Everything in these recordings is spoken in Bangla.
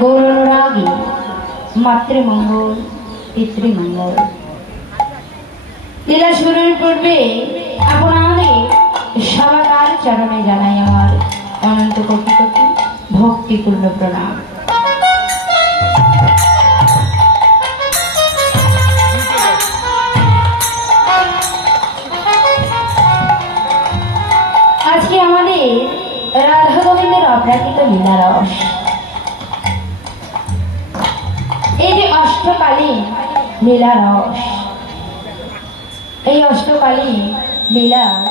গৌরানুরাগী মাতৃমঙ্গল পিতৃমঙ্গল। লীলা শুরুর পূর্বে আপনাদের সবার চরণে জানাই আমার অনন্ত কোটি কোটি ভক্তিপূর্ণ প্রণাম। আজকে আমাদের রাধা গোবিন্দের অপ্রাকৃত লীলারস, এই যে অষ্টকালীন লীলারস, এই অষ্টকালীন লীলার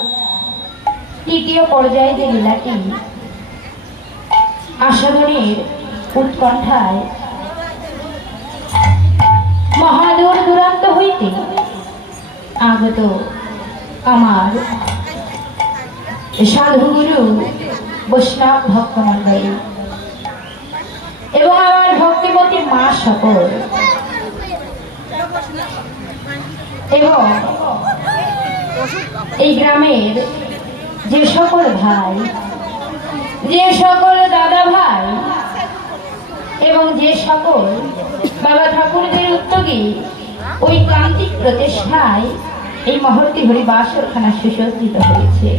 তৃতীয় পর্যায়ে যে লীলাটি আস্বাদনের উৎকণ্ঠায় মহাদূর দূরান্ত হইতে আগত আমার সাধুগুরু বৈষ্ণব ভক্তমণ্ডলী এবং আমার ভক্তিমতী মা সকল এবং এই গ্রামের যে সকল ভাই, যে সকল দাদা ভাই এবং যে সকল বাবা ঠাকুরদের উদ্যোগে ওই ক্রান্তিক প্রচেষ্টায় এই মহর্তি হরিবাসরখানা সুসজ্জিত হয়েছে,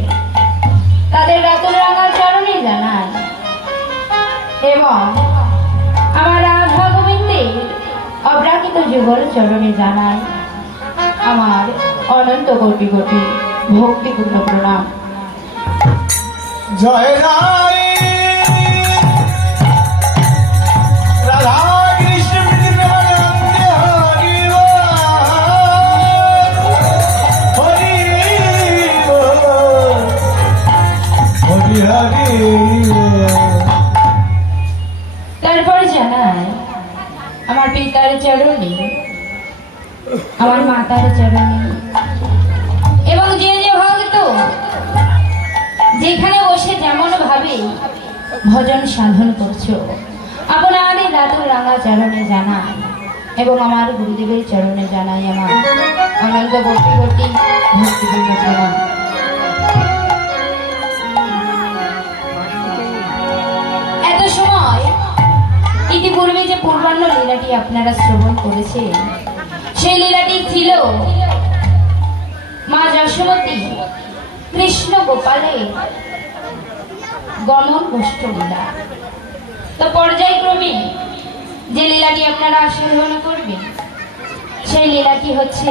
তাদের রাতুল রাঙা চরণে জানাই এবং আমার রাধা গোবিন্দের অপ্রাকৃত যুগল চরণে জানাই আমার অনন্ত কোটি কোটি ভক্তিপূর্ণ প্রণাম। জয় রায় রাধা কৃষ্ণ প্রেমানন্দে হরি হরি হরি হরি। তারপর জানাই আমার পিতার চরণে, আমার মাতার চরণে এবং যে যে ভক্ত যেখানে বসে যেমন ভাবে ভজন সাধন করছো আপনাদের রাতুল রাঙা চরণে জানাই এবং আমার গুরুদেবের চরণে জানাই আমার অনন্ত কোটি কোটি ভক্তিপূর্ণ প্রণাম। এত সময় ইতিপূর্বে যে পূর্বাহ্ন লীলাটি আপনারা শ্রবণ করেছেন, সেই লীলাটি ছিল মা যশোমতী কৃষ্ণ গোপালের গমন গোষ্ঠ লীলা। তো পর্যায়ক্রমে যে লীলাটি আপনারা আস্বাদন করবেন সেই লীলাটি হচ্ছে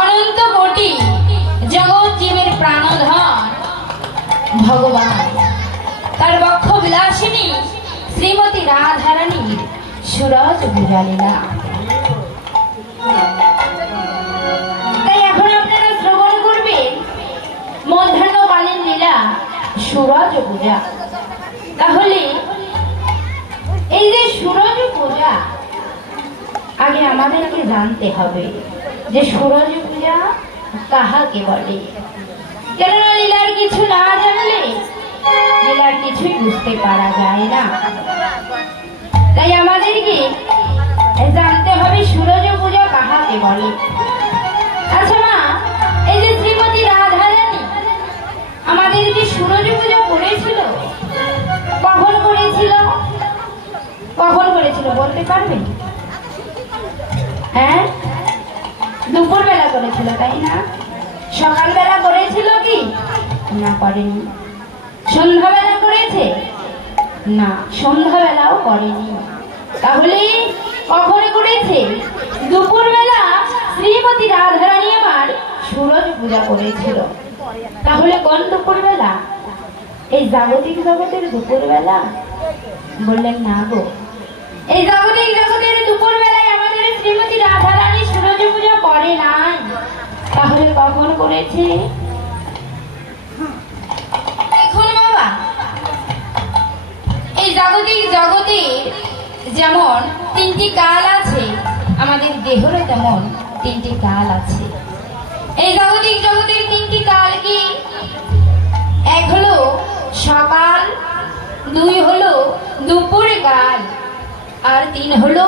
অনন্ত কোটি জগৎ জীবের প্রাণধন ভগবান, তার বক্ষ বিলাসিনী শ্রীমতী রাধারানীর সুরজ পূজা লীলা। তাই এখন আপনারা শ্রবণ করবেন মধ্যাহ্নকালীন লীলা সুরজ পূজা। তাহলে এই যে সুরজ পূজা, আগে আমাদেরকে জানতে হবে যে সুরজ পূজা কাহাকে বলে। কেননা লীলার কিছু না জানলে লীলার কিছুই বুঝতে পারা যায় না। তাই আমাদেরকে জানতে হবে সুরজ পূজা কাহাকে বলে। আচ্ছা মা, এই যে শ্রীমতী রাধারানী আমাদের যে সুরজ পূজা করেছিল, কখন করেছিল, কখন করেছিল বলতে পারবেন? হ্যাঁ, দুপুর বেলা করেছিল তাই না? সকালবেলা করেছিল কি না? করেনি। সন্ধ্যাবেলা করেছে না? সন্ধ্যাবেলাও করেনি। তাহলে কখন করেছে? দুপুরবেলা শ্রীমতী রাধারানী আমার সুরজ পূজা করেছিল। তাহলে কোন দুপুরবেলা? এই জাগতিক জগতের দুপুরবেলা? বললেন না গো, এই জাগতিক জগতের দুপুরবেলায় আমাদের শ্রীমতী রাধারানী সুরজ পূজা করে নাই। তাহলে কখন করেছে? দেখুন বাবা, এই জাগতিক জগতে যেমন তিনটি কাল আছে, আমাদের দেহেরও তেমন তিনটি কাল আছে। এই জাগতিক জগতের তিনটি কাল কি? এক হলো সকাল, দুই হলো দুপুর কাল, আর তিন হলো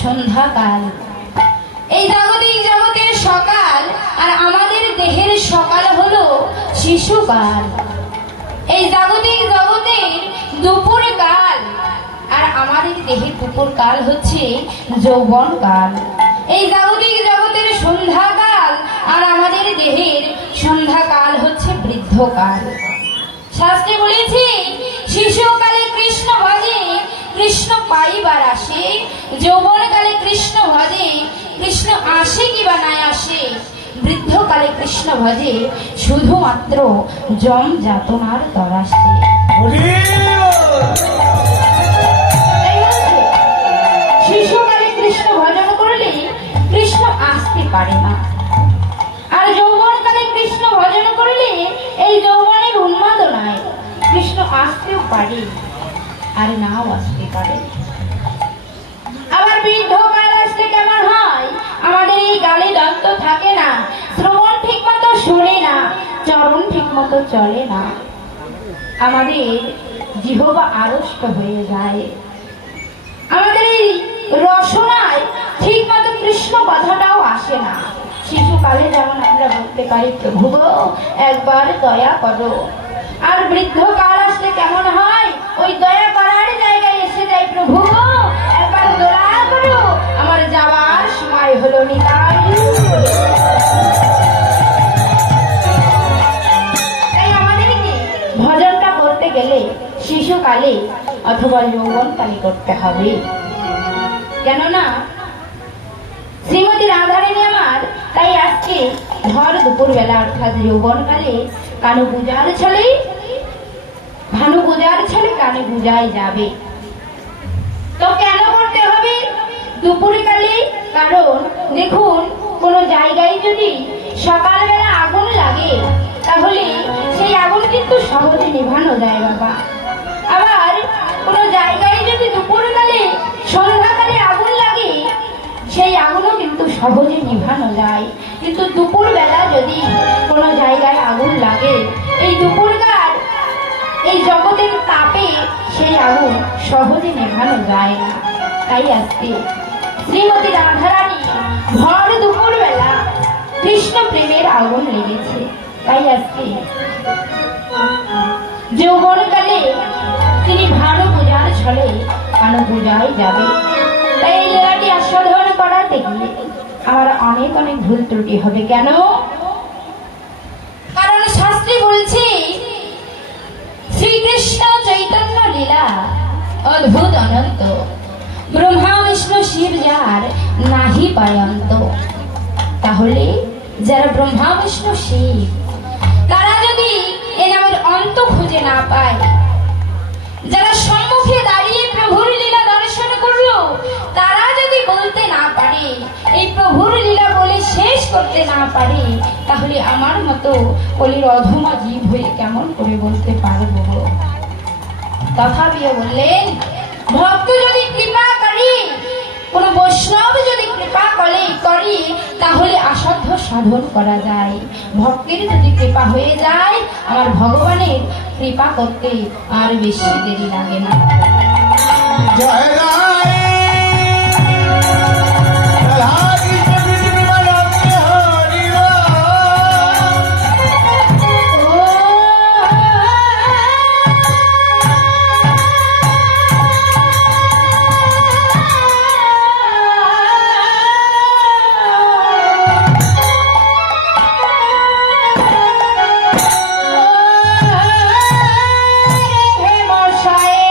সন্ধ্যাকাল। এই জাগতিক জগতের সকাল আর আমাদের দেহের সকাল হলো শিশুকাল। এই জাগতিক জগতের দুপুর কাল দুপুর কাল হচ্ছে যৌবন কাল। এই জাগতিক জগতের সন্ধ্যাকাল আর আমাদের দেহের সন্ধ্যাকাল হচ্ছে বৃদ্ধকাল। শাস্ত্রে বলেছে শিশুকালে কৃষ্ণ ভজে কৃষ্ণ পাইবার আসে, যৌবনকালে কৃষ্ণ ভজে কৃষ্ণ আসে কিবা নাই আসে, বৃদ্ধকালে কৃষ্ণ ভজে শুধুমাত্র জম যাতনার তরাসে। হরি তাই বলছে, শিশুকালে কৃষ্ণ ভজন করলে কৃষ্ণ আসতে পারে না, আর যৌবনকালে কৃষ্ণ ভজন করলে এই যৌবনের উন্মাদনায় কৃষ্ণ আসতেও পারে আর নাও আসতে পারে। আবার বৃদ্ধকাল আসলে কেমন হয়, আমাদের এই গালে দন্ত থাকে না, শ্রবণ ঠিক মতো শোনে না, চরণ ঠিক মতো চলে না, আমাদের জিহ্বা আড়ষ্ট হয়ে যায়, আমাদের এই রসনায় ঠিক মতো কৃষ্ণ কথাটাও আসে না। শিশুকালে যেমন আমরা বলতে পারি প্রভু গো একবার দয়া করো, আর বৃদ্ধকাল আসলে কেমন হয়, ওই দয়া করার জায়গায় এসে যায় প্রভু গো একবার দয়া করো, আমার যাওয়ার সময় হলো নিতাই। তাই আমাদেরকে ভজনটা করতে গেলে শিশুকালে অথবা যৌবনকালে করতে হবে। কেননা শ্রীমতী রাধারানী আমার তাই আজকে ভর দুপুর বেলা অর্থাৎ যৌবনকালে কানু পূজার ছলে ভানু পূজার ছলে কানে পূজায় যাবে। তো কেন করতে হবে দুপুরকালে? কারণ দেখুন কোন জায়গায় যদি সকালবেলা আগুন লাগে তাহলে সেই আগুন কিন্তু সহজে নেভানো যায় বাবা। আবার কোন জায়গায় যদি দুপুরকালে সন্ধ্যাকালে আগুন লাগে সেই আগুনও কিন্তু সহজে নিভানো যায়, কিন্তু দুপুর বেলা যদি কোনো জায়গায় আগুন লাগে এই দুপুরকার এই জগতের তাপে সেই আগুন সহজে নেভানো যায় না। তাই আজকে শ্রীমতী রাধারানী ভর দুপুর বেলা কৃষ্ণ প্রেমের আগুন লেগেছে, তাই আজকে যৌবনকালে তিনি ভানু পূজার ছলে কানু পূজায় যাবে। তাই এই লীলাটি আস্বাদন করাতে গিয়ে আমার অনেক অনেক ভুল ত্রুটি হবে। কেন? কারণ শাস্ত্রে বলছে শ্রীকৃষ্ণ চৈতন্য লীলা অদ্ভুত অনন্ত, ব্রহ্মা বিষ্ণু শিব যার নাহি পায়ন্ত। তাহলে যারা ব্রহ্মা বিষ্ণু শিব তারা যদি এ নামের অন্ত খুঁজে না পায়, যারা সম্মুখে দাঁড়িয়ে প্রভুর লীলা দর্শন করলো তারা যদি বলতে না পারে, এই প্রভুর লীলা বলে শেষ করতে না পারে, তাহলে আমার মতো কলির অধমা জীব হয়ে কেমন করে বলতে পারবো? তথাপিও বললেন ভক্ত যদি কৃপা করি, কোন বৈষ্ণব যদি কৃপা করি তাহলে অসাধ্য সাধন করা যায়। ভক্তের যদি কৃপা হয়ে যায় আমার ভগবানের কৃপা করতে আর বেশি দেরি লাগে না। জয় রায় রাধা কৃষ্ণ প্রেমানন্দে হরি হে মশায়ে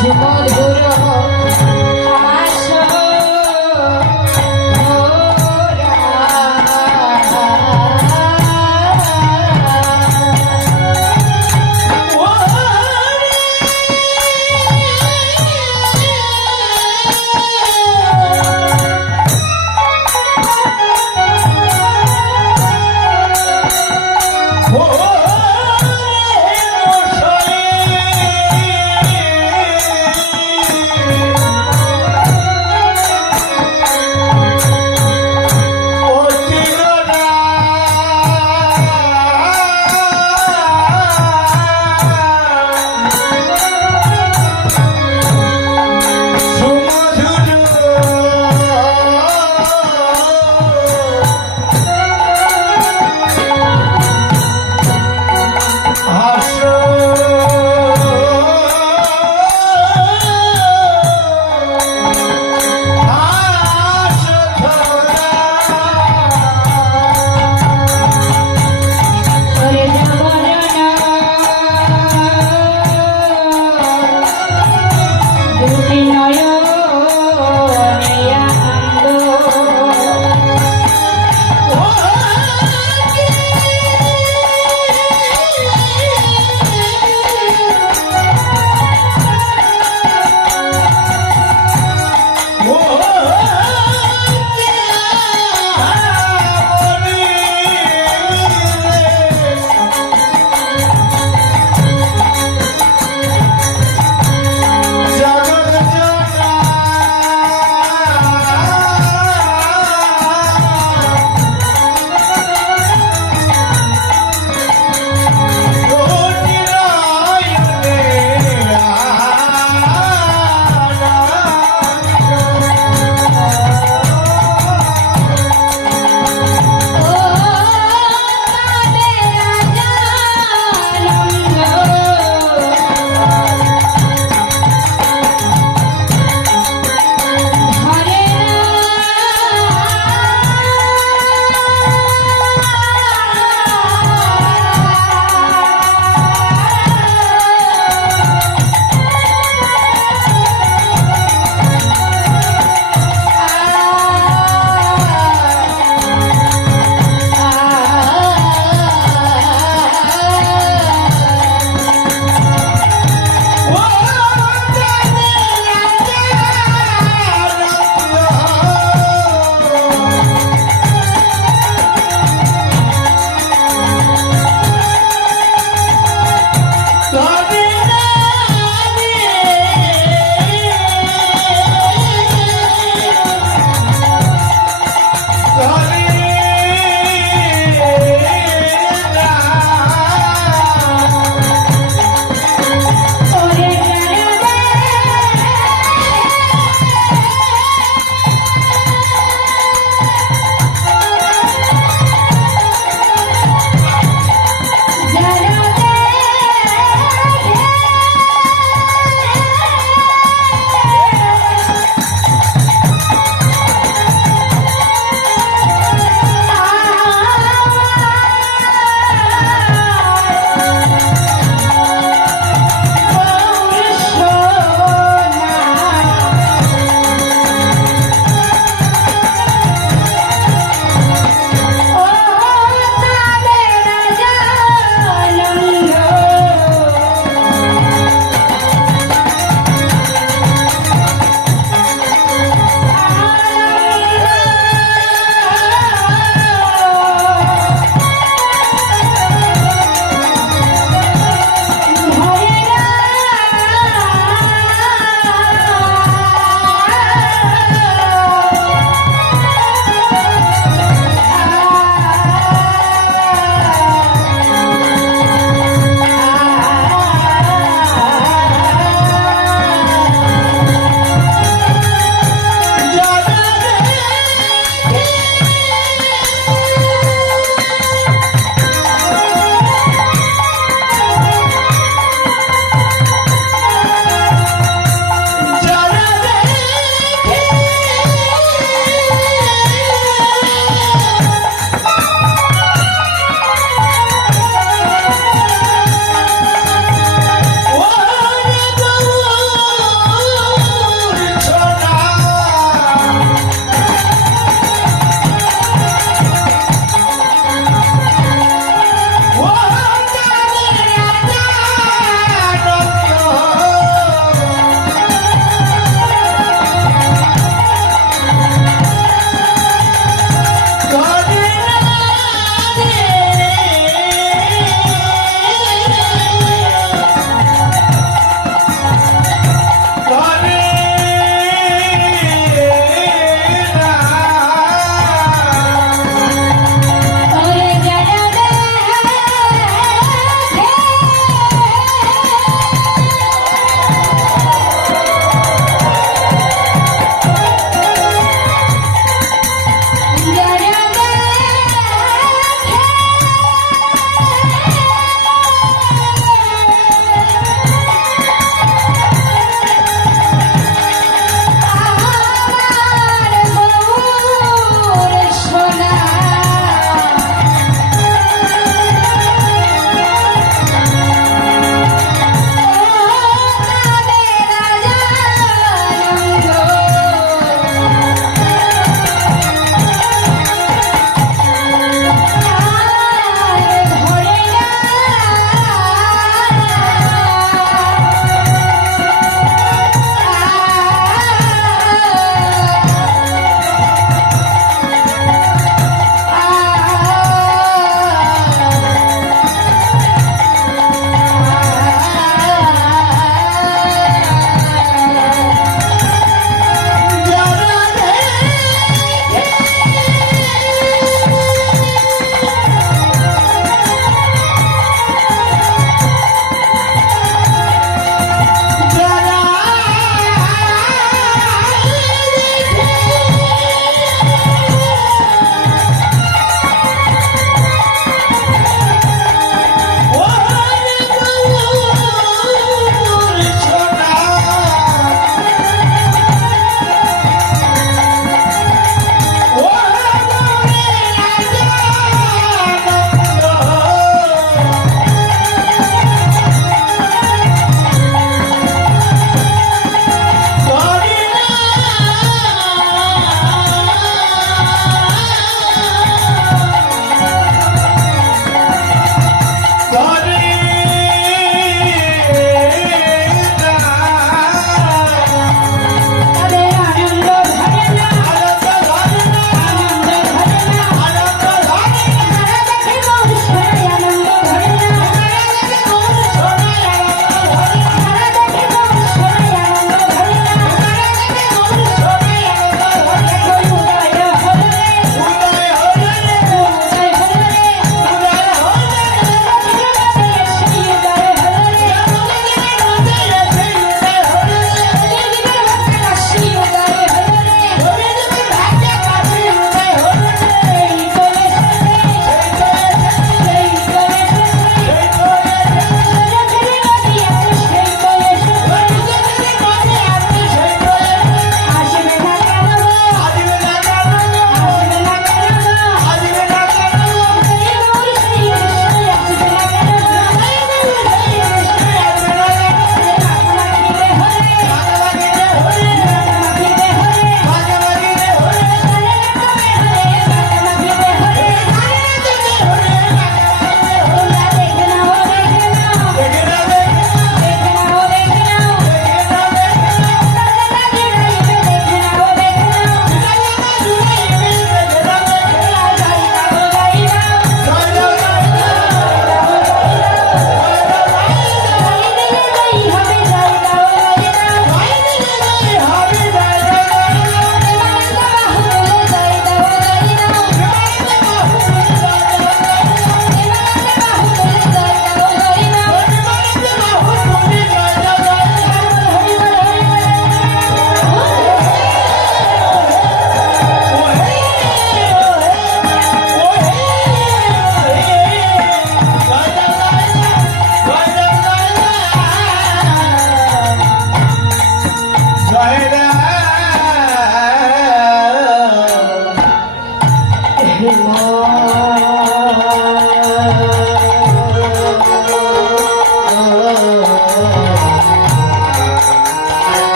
সুমধুর আমার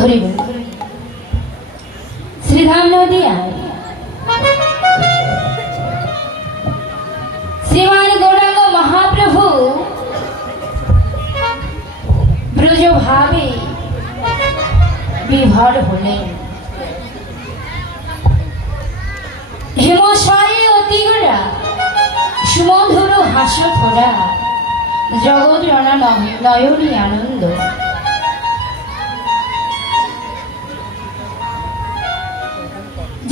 হরি বল। শ্রীধাম নদিয়ায় শ্রীমান গৌরাঙ্গ মহাপ্রভু ব্রজভাবে বিভোর হলেন। হেমশায়ী অতিগরা সুমধুর হাস্যথোরা জগৎ জনা নয়নী আনন্দ।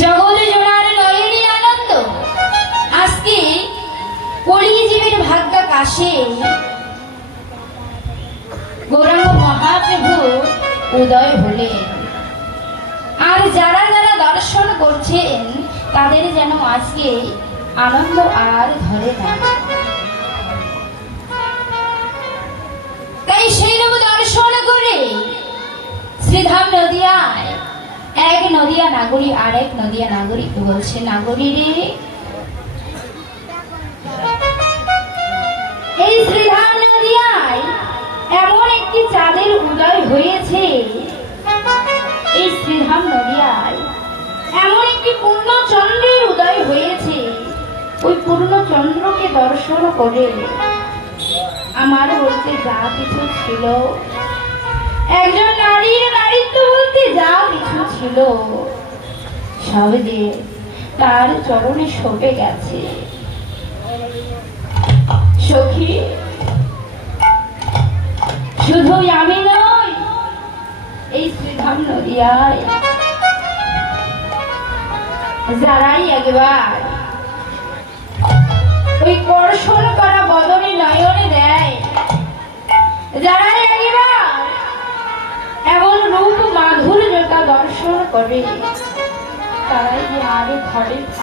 জগৎ জনার নয়নী আনন্দ। আজকে কলিজীবের ভাগ্যাকাশে গৌরাঙ্গ মহাপ্রভু উদয় হলেন। আর যারা যারা দর্শন করছেন তাদের যেন আজকে আনন্দ আর ধরে না। তাই সেই রূপ দর্শন করে শ্রীধাম নদিয়ায় এক নদিয়া নাগরী আর এক নদিয়া নাগরিক বলছে, নাগরী রে, এই শ্রীধাম নদিয়ায় এমন একটি চাঁদের উদয় হয়েছে। এই শ্রীধাম নদিয়ায় এমন একটি পূর্ণচন্দ্রের উদয় হয়েছে। ওই পূর্ণচন্দ্রকে দর্শন করে আমার বলতে যা কিছু ছিল, একজন নারীর নারীত্ব বলতে যা কিছু ছিল, সব যে তার চরণে সঁপে গেছে। সখী, শুধুই আমি নই, এই শ্রীধাম নদিয়ায় যারাই একবার ওই কর্ষণ করা বদনে নয়নে দেয়, যারাই একবার এমন রূপ মাধুর্যতা দর্শন করে, তারাই যে আর ঘরে